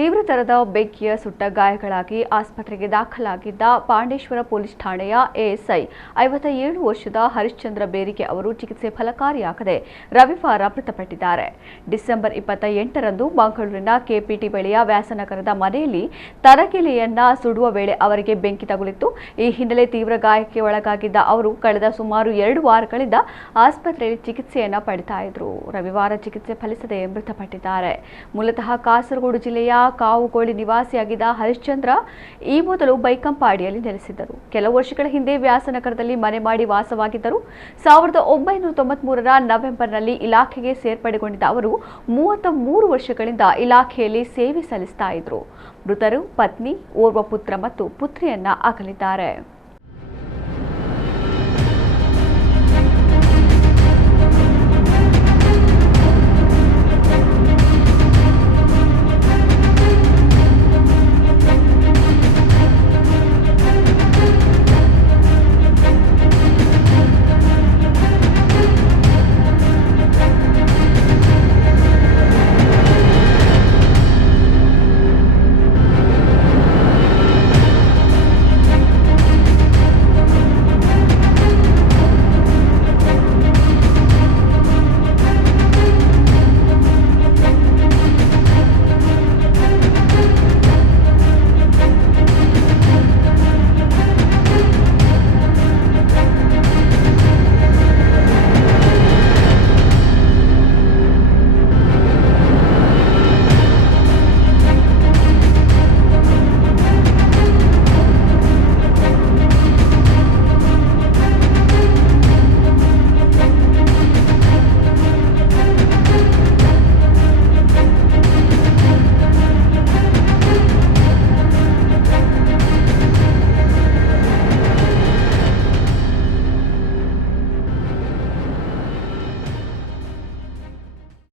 ತೀವ್ರತರದ ಬೆಂಕಿಯ ಸುಟ್ಟ ಗಾಯಗಳಾಗಿ ಆಸ್ಪತ್ರೆಗೆ ದಾಖಲಾಗಿದ್ದ ಪಾಂಡೇಶ್ವರ ಪೊಲೀಸ್ ಠಾಣೆಯ ಎಎಸ್ಐ 57 ವರ್ಷದ ಹರಿಶ್ಚಂದ್ರ ಬೇರಿಗೆ ಅವರು ಚಿಕಿತ್ಸೆ ಫಲಕಾರಿಯಾಗದೆ ರವಿವಾರ ಮೃತಪಟ್ಟಿದ್ದಾರೆ. ಡಿಸೆಂಬರ್ 28ರಂದು ಮಂಗಳೂರಿನ ಕೆಪಿಟಿ ಬಳಿಯ ವ್ಯಾಸನಗರದ ಮನೆಯಲ್ಲಿ ತರಗೆಲೆಯನ್ನ ಸುಡುವ ವೇಳೆ ಅವರಿಗೆ ಬೆಂಕಿ ತಗುಲಿತ್ತು. ಈ ಹಿನ್ನೆಲೆ ತೀವ್ರ ಗಾಯಕ್ಕೆ ಒಳಗಾಗಿದ್ದ ಅವರು ಕಳೆದ ಸುಮಾರು 2 ವಾರಗಳಿಂದ ಆಸ್ಪತ್ರೆಯಲ್ಲಿ ಚಿಕಿತ್ಸೆಯನ್ನ ಪಡಿತಾ ಇದ್ರು. ರವಿವಾರ ಚಿಕಿತ್ಸೆ ಫಲಿಸದೆ ಮೃತಪಟ್ಟಿದ್ದಾರೆ. ಮೂಲತಃ ಕಾಸರಗೋಡು ಜಿಲ್ಲೆಯ ಕಾವುಗೋಳಿ ನಿವಾಸಿಯಾಗಿದ್ದ ಹರಿಶ್ಚಂದ್ರ ಈ ಮೊದಲು ಬೈಕಂಪಾಡಿಯಲ್ಲಿ ನೆಲೆಸಿದ್ದರು. ಕೆಲವು ವರ್ಷಗಳ ಹಿಂದೆ ವ್ಯಾಸನಗರದಲ್ಲಿ ಮನೆ ಮಾಡಿ ವಾಸವಾಗಿದ್ದರು. 1993ರ ನವೆಂಬರ್ನಲ್ಲಿ ಇಲಾಖೆಗೆ ಸೇರ್ಪಡೆಗೊಂಡಿದ್ದ ಅವರು 33 ವರ್ಷಗಳಿಂದ ಇಲಾಖೆಯಲ್ಲಿ ಸೇವೆ ಸಲ್ಲಿಸ್ತಾ ಇದ್ರು. ಮೃತರು ಪತ್ನಿ, ಓರ್ವ ಪುತ್ರ ಮತ್ತು ಪುತ್ರಿಯನ್ನ ಅಗಲಿದ್ದಾರೆ.